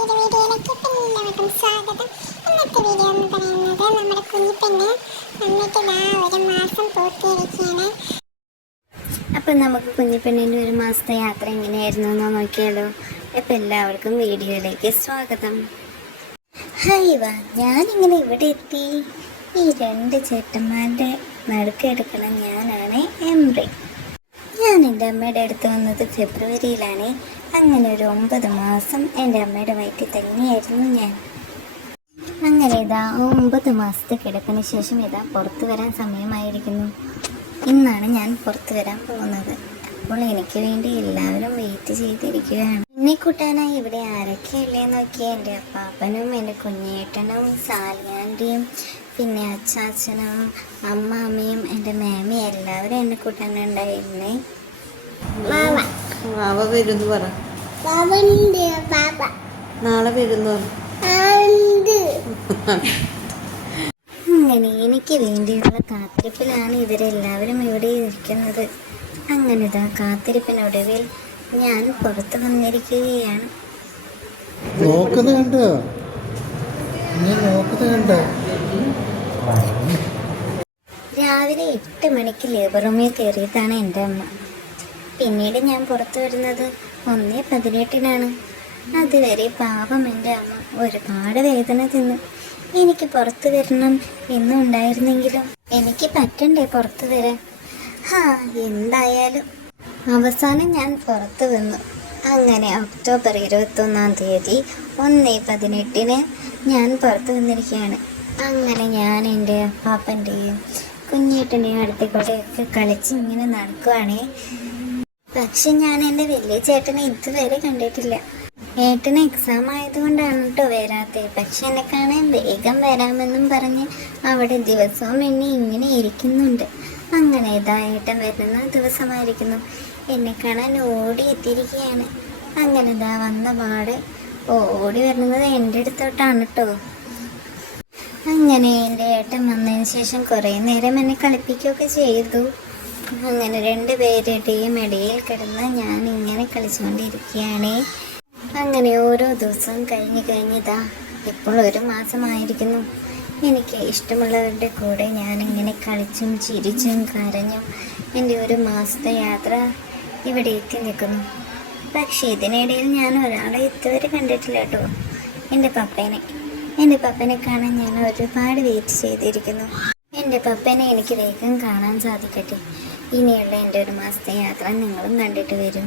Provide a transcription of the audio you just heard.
പുതിയൊരു വീഡിയോയിലേക്ക് എല്ലാവർക്കും സ്വാഗതം. ഇന്നത്തെ വീഡിയോ എന്ന് പറയുന്നത് നമ്മുടെ കുഞ്ഞിപ്പെണ്ണ് വന്നിട്ട് ഒരു മാസം പൂർത്തീകരിക്കുകയാണ്. അപ്പം നമുക്ക് കുഞ്ഞിപ്പെണ്ണിൻ്റെ ഒരു മാസത്തെ യാത്ര എങ്ങനെയായിരുന്നു എന്ന് നോക്കിയാലോ. അപ്പം എല്ലാവർക്കും വീഡിയോയിലേക്ക് സ്വാഗതം. ഹായ് വാ, ഞാനിങ്ങനെ ഇവിടെ എത്തി. ഈ രണ്ട് ചേട്ടന്മാരുടെ നടുക്കെടുക്കണ ഞാനാണ് എംറി. ഞാൻ എൻ്റെ അമ്മയുടെ അടുത്ത് വന്നത് ഫെബ്രുവരിയിലാണ്. അങ്ങനെ ഒരു 9 മാസം എൻ്റെ അമ്മയുടെ വയറ്റിൽ തന്നെയായിരുന്നു ഞാൻ. അങ്ങനെ ഇതാ 9 മാസത്തെ കിടപ്പിന് ശേഷം ഇതാ പുറത്തു വരാൻ സമയമായിരിക്കുന്നു. ഇന്നാണ് ഞാൻ പുറത്തു വരാൻ പോകുന്നത്. അപ്പോൾ എനിക്ക് വേണ്ടി എല്ലാവരും വെയിറ്റ് ചെയ്തിരിക്കുകയാണ്. എന്നെ കൂട്ടാനായി ഇവിടെ ആരൊക്കെയല്ലേ നോക്കിയാൽ എൻ്റെ അപ്പാപ്പനും എൻ്റെ കുഞ്ഞേട്ടനും സാലിയാൻ്റെയും പിന്നെ അച്ചാച്ചനും അമ്മാമ്മയും എൻ്റെ മാമിയും എല്ലാവരും എന്നെ കൂട്ടാനുണ്ടായിരുന്നേ. വാവ വരുന്നു പറ, നാളെ വരുന്നു. അങ്ങനെ എനിക്ക് വേണ്ടിയുള്ള കാത്തിരിപ്പിലാണ് ഇവരെല്ലാവരും ഇവിടെ ഇരിക്കുന്നത്. അങ്ങനെ ഇതാ കാത്തിരിപ്പിനൊടുവിൽ ഞാൻ പുറത്തു വന്നിരിക്കുകയാണ്. രാവിലെ 8 മണിക്ക് ലേബർ റൂമിൽ കയറിയതാണ് എൻ്റെ അമ്മ. പിന്നീട് ഞാൻ പുറത്തു വരുന്നത് 1:18 അതുവരെ പാവം എൻ്റെ അമ്മ ഒരുപാട് വേദന തിന്നു. എനിക്ക് പുറത്തു വരണം എന്നുണ്ടായിരുന്നെങ്കിലും എനിക്ക് പറ്റണ്ടേ പുറത്തു വരാൻ. എന്തായാലും അവസാനം ഞാൻ പുറത്തു വന്നു. അങ്ങനെ ഒക്ടോബർ 21-ാം തീയതി 1:18 ഞാൻ പുറത്തു വന്നിരിക്കുകയാണ്. അങ്ങനെ ഞാൻ എൻ്റെ അപ്പാപ്പൻ്റെയും കുഞ്ഞേട്ടൻ്റെയും അടുത്തേക്കൂടെയൊക്കെ കളിച്ച് ഇങ്ങനെ നടക്കുവാണേ. പക്ഷെ ഞാൻ എൻ്റെ വലിയ ചേട്ടനെ ഇതുവരെ കണ്ടിട്ടില്ല. ഏട്ടന് എക്സാം ആയതുകൊണ്ടാണ് കേട്ടോ വരാത്തത്. പക്ഷെ എന്നെ കാണാൻ വേഗം വരാമെന്നും പറഞ്ഞ് അവിടെ ദിവസവും എന്നെ ഇങ്ങനെ ഇരിക്കുന്നുണ്ട്. അങ്ങനെ ഇതാ ഏട്ടൻ വരുന്ന ദിവസമായിരിക്കുന്നു. എന്നെ കാണാൻ ഓടി എത്തിയിരിക്കുകയാണ്. അങ്ങനെ ഇതാ വന്ന പാട് ഓടി വരുന്നത് എൻ്റെ അടുത്തോട്ടാണ് കേട്ടോ. അങ്ങനെ എൻ്റെ ഏട്ടൻ വന്നതിന് ശേഷം കുറേ നേരം എന്നെ കളിപ്പിക്കുകയൊക്കെ ചെയ്തു. അങ്ങനെ 2 പേരുടെയും ഇടയിൽ കിടന്ന് ഞാൻ ഇങ്ങനെ കളിച്ചുകൊണ്ടിരിക്കുകയാണ്. അങ്ങനെ ഓരോ ദിവസവും കഴിഞ്ഞിതാ ഇപ്പോൾ 1 മാസമായിരിക്കുന്നു. എനിക്ക് ഇഷ്ടമുള്ളവരുടെ കൂടെ ഞാനിങ്ങനെ കളിച്ചും ചിരിച്ചും കരഞ്ഞും എൻ്റെ 1 മാസത്തെ യാത്ര ഇവിടെ എത്തി നിൽക്കുന്നു. പക്ഷേ ഇതിനിടയിൽ ഞാൻ ഒരാളെ ഇതുവരെ കണ്ടിട്ടില്ല കേട്ടോ. എൻ്റെ പപ്പനെ കാണാൻ ഞാൻ ഒരുപാട് വെയിറ്റ് ചെയ്തിരിക്കുന്നു. എൻ്റെ പപ്പനെ എനിക്ക് വേഗം കാണാൻ സാധിക്കട്ടെ. ഇനിയുള്ള എൻ്റെ 1 മാസത്തെ യാത്ര നിങ്ങളും കണ്ടിട്ട് വരും.